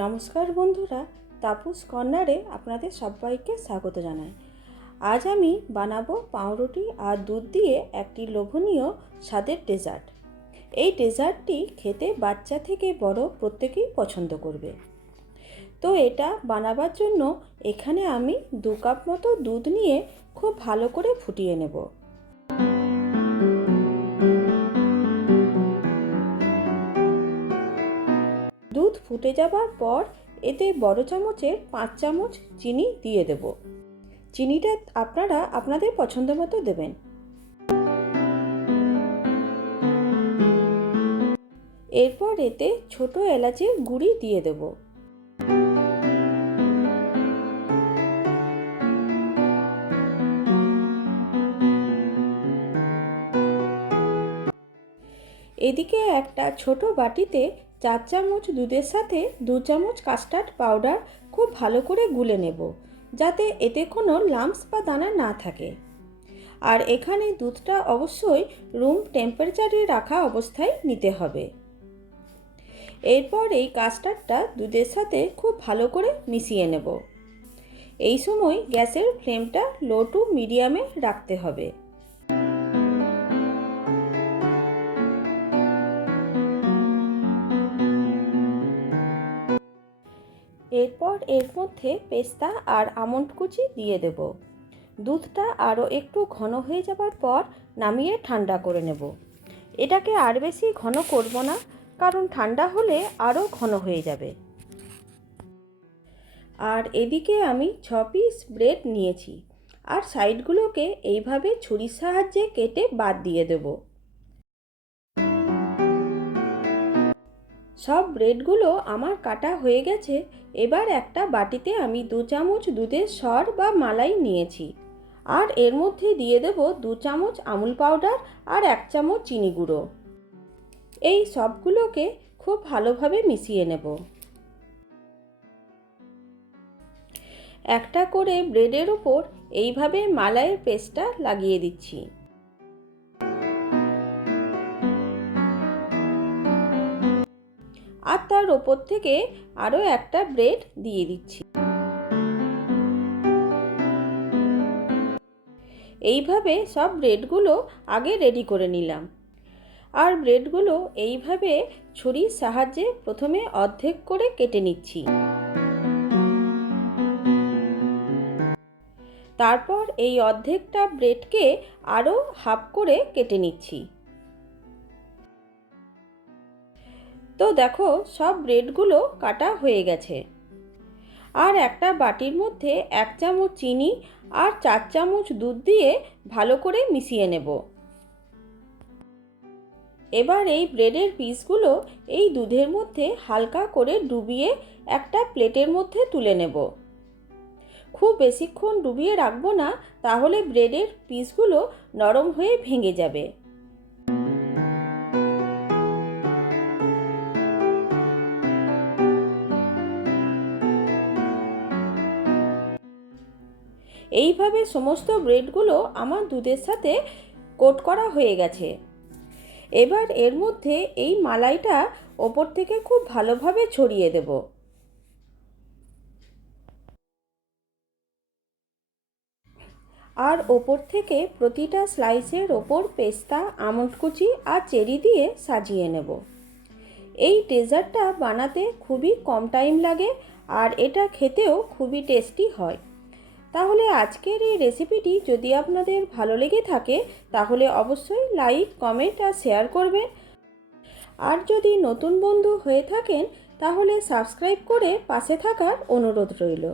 নমস্কার বন্ধুরা, তাপস কর্নারে আপনাদের সবাইকে স্বাগত জানাই। আজ আমি বানাবো পাউরুটি আর দুধ দিয়ে একটি লোভনীয় স্বাদের ডেজার্ট। এই ডেজার্টটি খেতে বাচ্চা থেকে বড় প্রত্যেকেই পছন্দ করবে। তো এটা বানাবার জন্য এখানে আমি দু কাপ মতো দুধ নিয়ে খুব ভালো করে ফুটিয়ে নেব। ফুটে যাবার পর এতে বড় চামচের পাঁচ চামচ চিনি দিয়ে দেব। চিনিটা আপনারা আপনাদের পছন্দ মতো দেবেন। এরপর এতে ছোট এলাচের গুঁড়ি দিয়ে দেব। এদিকে একটা ছোট বাটিতে চার চামচ দুধের সাথে দু চামচ কাস্টার্ড পাউডার খুব ভালো করে গুলে নেব, যাতে এতে কোনো লাম্পস বা দানা না থাকে। আর এখানে দুধটা অবশ্যই রুম টেম্পারেচারে রাখা অবস্থায় নিতে হবে। এরপর এই কাস্টার্ডটা দুধের সাথে খুব ভালো করে মিশিয়ে নেব। এই সময় গ্যাসের ফ্লেমটা লো টু মিডিয়ামে রাখতে হবে। এরপর এর মধ্যে পেস্তা আর আমন্ড কুচি দিয়ে দেব। দুধটা আরও একটু ঘন হয়ে যাবার পর নামিয়ে ঠান্ডা করে নেব। এটাকে আর বেশি ঘন করব না, কারণ ঠান্ডা হলে আরও ঘন হয়ে যাবে। আর এদিকে আমি ছ পিস ব্রেড নিয়েছি। আর সাইডগুলোকে এইভাবে ছুরির সাহায্যে কেটে বাদ দিয়ে দেবো। সব ব্রেডগুলো আমার কাটা হয়ে গেছে, এবার একটা বাটিতে আমি দু চামচ দুধের সর বা মালাই নিয়েছি। আর এর মধ্যে দিয়ে দেব দু চামচ আমুল পাউডার আর এক চামচ চিনি গুঁড়ো। এই সবগুলোকে খুব ভালোভাবে মিশিয়ে নেব। একটা করে ব্রেডের ওপর এইভাবে মালাইয়ের পেস্টটা লাগিয়ে দিচ্ছি। আর তার ওপর থেকে আরও একটা ব্রেড দিয়ে দিচ্ছি। এইভাবে সব ব্রেডগুলো আগে রেডি করে নিলাম। আর ব্রেডগুলো এইভাবে ছুরির সাহায্যে প্রথমে অর্ধেক করে কেটে নিচ্ছি। তারপর এই অর্ধেকটা ব্রেডকে আরও হাফ করে কেটে নিচ্ছি। তো দেখো, সব ব্রেডগুলো কাটা হয়ে গেছে। আর একটা বাটির মধ্যে এক চামচ চিনি আর চার চামচ দুধ দিয়ে ভালো করে মিশিয়ে নেব। এবার এই ব্রেডের পিসগুলো এই দুধের মধ্যে হালকা করে ডুবিয়ে একটা প্লেটের মধ্যে তুলে নেব। খুব বেশিক্ষণ ডুবিয়ে রাখব না, তাহলে ব্রেডের পিসগুলো নরম হয়ে ভেঙে যাবে। এইভাবে সমস্ত ব্রেডগুলো আমার দুধের সাথে কোট করা হয়ে গেছে। এবার এর মধ্যে এই মালাইটা ওপর থেকে খুব ভালোভাবে ছড়িয়ে দেব। আর ওপর থেকে প্রতিটা স্লাইসের ওপর পেস্তা, আমন্ড কুচি আর চেরি দিয়ে সাজিয়ে নেব। এই ডেজার্টটা বানাতে খুবই কম টাইম লাগে আর এটা খেতেও খুবই টেস্টি হয়। তাহলে আজকের এই রেসিপিটি যদি আপনাদের ভালো লেগে থাকে, তাহলে অবশ্যই লাইক কমেন্ট আর শেয়ার করবেন। আর যদি নতুন বন্ধু হয়ে থাকেন, তাহলে সাবস্ক্রাইব করে পাশে থাকার অনুরোধ রইল।